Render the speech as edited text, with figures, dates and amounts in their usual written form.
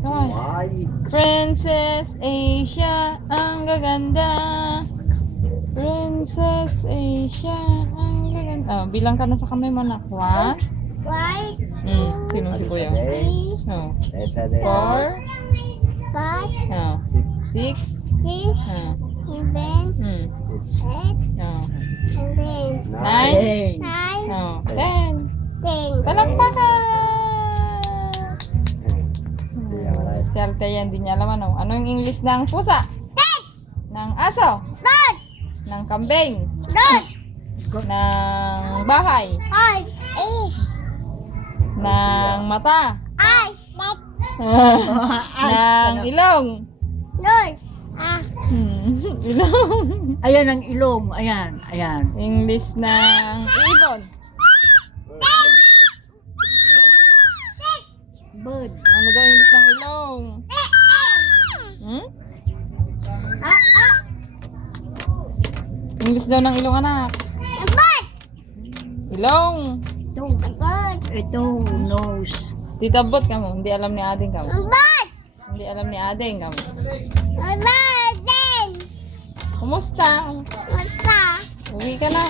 Kaway. Princess Asia, ang gaganda. Princess Asia, ang gaganda. Oh, bilang ka na sa kamay mo na. 1. Sino si Kuya? Oh. 4. Oh. 6. Oh. 9. Oh. 10. Palakpakan! Si Althea hindi niya alam ano. Ano yung English ng pusa? Ng aso? Ng kambing? Ng bahay? Ng mata? Ng ilong? Ilong? Ayan ang ilong. Ayan. English ng ibon? Bird. Ano daw English ng ilong? English daw ng ilong, anak. Ilong. Ito, nose. Tita Bot ka mo. Hindi alam ni Ading ka mo. Hindi alam ni Ading ka mo. Kumusta? Uwi ka na.